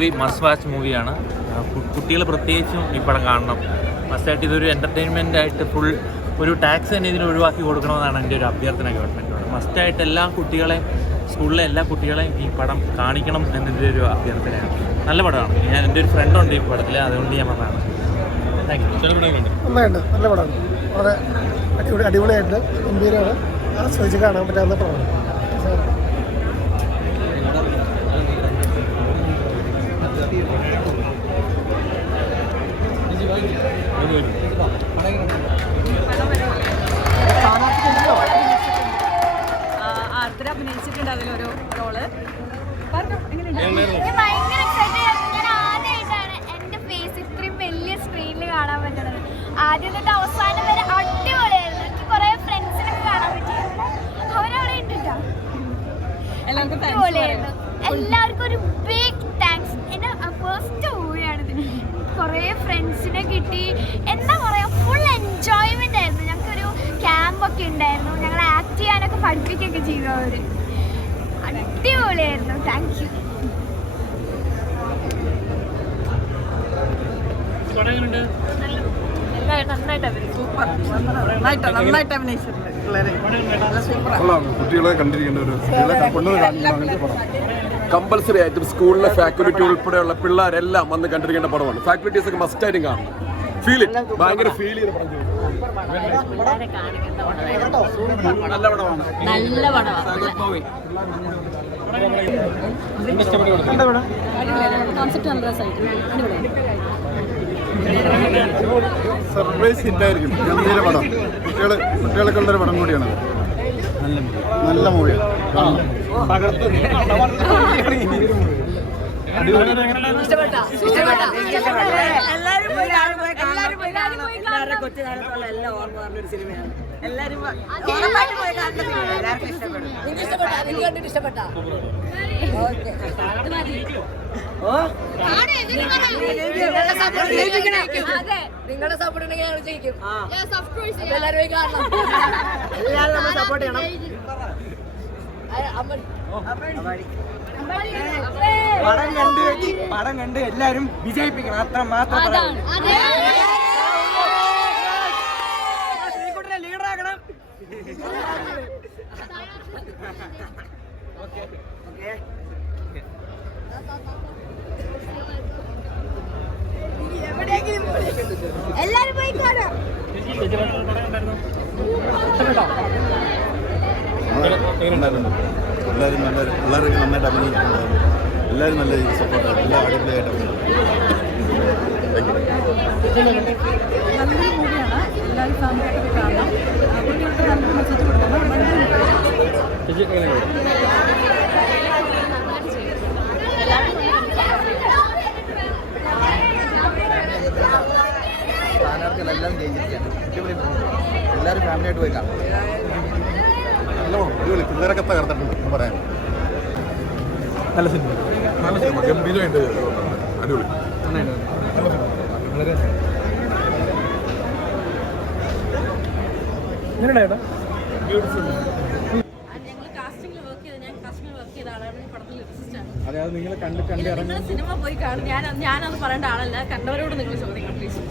Movie, must watch മൂവിയാണ്. കുട്ടികൾ പ്രത്യേകിച്ചും ഈ പടം കാണണം. മസ്റ്റായിട്ട് ഇതൊരു എൻ്റർടൈൻമെൻ്റ് ആയിട്ട് ഫുൾ ഒരു ടാക്സ് തന്നെ ഇതിൽ ഒഴിവാക്കി കൊടുക്കണമെന്നാണ് എൻ്റെ ഒരു അഭ്യർത്ഥന ഗവൺമെൻറ്റിനോട്. മസ്റ്റായിട്ട് എല്ലാ കുട്ടികളെയും, സ്കൂളിലെ എല്ലാ കുട്ടികളെയും ഈ പടം കാണിക്കണം എന്നതിൻ്റെ ഒരു അഭ്യർത്ഥനയാണ്. നല്ല പടമാണ്. എൻ്റെ ഒരു ഫ്രണ്ടുണ്ട് ഈ പടത്തിൽ, അതുകൊണ്ട് ഞാൻ പറഞ്ഞതാണ്. Thank you. നന്നായിട്ട് നല്ല പടമാണ്. വളരെ അടിപൊളിയായിട്ട് ഗംഭീരമാണ്. ആസ്വദിച്ച് കാണാൻ പറ്റാവുന്ന പടമാണ്. ആർദ്ര അഭിനയിച്ചിട്ടുണ്ട് അതിലൊരു റോള്. ആദ്യമായിട്ടാണ് എൻ്റെ ഫേസ് ഇത്രയും വലിയ സ്ക്രീനിൽ കാണാൻ പറ്റുന്നത്. ആദ്യം തൊട്ട് അവസാനം വരെ അടിപൊളിയായിരുന്നു. എനിക്ക് കുറേ ഫ്രണ്ട്സിനൊക്കെ കാണാൻ പറ്റിയിരുന്നു. അവരവിടെ ഉണ്ടിട്ടോ. അടിപൊളിയായിരുന്നു. എല്ലാവർക്കും ഒരു ബിഗ് താങ്ക്സ്. എൻ്റെ ഫസ്റ്റ് മൂവിയാണിത്. കുറേ ഫ്രണ്ട്സിനെ കിട്ടി. എന്താ പറയുക, ഫുൾ എൻജോയ്മെൻ്റ് ആയിരുന്നു. ഞങ്ങൾക്കൊരു ക്യാമ്പൊക്കെ ഉണ്ടായിരുന്നു. ഞങ്ങൾ ആക്ട് ചെയ്യാനൊക്കെ പഠിപ്പിക്കുകയൊക്കെ ചെയ്തു. അവർ അടിപൊളിയായിരുന്നു. Thank you. കുട്ടികളെ കണ്ടിരിക്കേണ്ട ഒരു കമ്പൽസറി ആയിട്ടും സ്കൂളിലെ ഫാക്കൽറ്റി ഉൾപ്പെടെയുള്ള പിള്ളേരെല്ലാം വന്ന് കണ്ടിരിക്കേണ്ട പടമാണ്. ഫാക്കൽറ്റീസ് ഒക്കെ മസ്റ്റായിട്ടും കാണും. ഫീൽ ഇറ്റ് ഭയങ്കര ഫീൽ ചെയ്ത് പറഞ്ഞു. നല്ല പടമാണ്. നല്ല പടമാണ്. കോൺസെപ്റ്റ് നല്ല സർപ്രൈസ് ഹിറ്റായിരിക്കും. ഗംഭീര പടം. കുട്ടികൾക്കുള്ളൊരു പടം കൂടിയാണ്. നല്ല മൂവിയാണ്. കൊച്ചുകാലത്തുള്ള എല്ലാ ഓർമ്മ പറഞ്ഞൊരു സിനിമയാണ്. എല്ലാവരും ഇഷ്ടപ്പെട്ടോ? നിങ്ങളുടെ സപ്പോർട്ട് ഉണ്ടെങ്കിൽ ഞങ്ങൾ ജയിക്കും. എല്ലാവരും പോയി കാണണം. എല്ലാവരും നമ്മൾ സപ്പോർട്ട് ചെയ്യണം. പടം കണ്ട് എല്ലാവരും വിജയിപ്പിക്കണം. അത്ര മാത്രം ലീഡറാക്കണം. എല്ലാരും പോയി കാണാം. എല്ലാവരും നന്നായിട്ട് അഭിനയിക്കുന്നുണ്ടായിരുന്നു. എല്ലാവരും നല്ല രീതിയിൽ സപ്പോർട്ടാണ്. എല്ലാം അടിപൊളിയായിട്ട് നല്ലൊരു മൂവിയാണ്. എല്ലാവരും ഫാമിലിയായിട്ടൊക്കെ കാണണം. കുട്ടികൾക്ക് നല്ലൊരു മെസ്സേജ് കൊടുക്കണം. സ്ഥാനാർത്ഥികളെല്ലാം ജയിച്ചിരിക്കുകയാണ്. എല്ലാവരും ഫാമിലിയായിട്ട് പോയി കാണാം. അടിപൊളി. പിള്ളേരൊക്കെ തകർത്തിട്ടുണ്ട് എന്ന് പറയാൻ. നല്ല സിനിമ ഗംഭീരമായിട്ട് അടിപൊളി. സിനിമ പോയി കാണും. ഞാനത് പറയേണ്ട ആളല്ല. കണ്ടവരോട് നിങ്ങൾ ചോദിക്കണം പ്ലീസ്.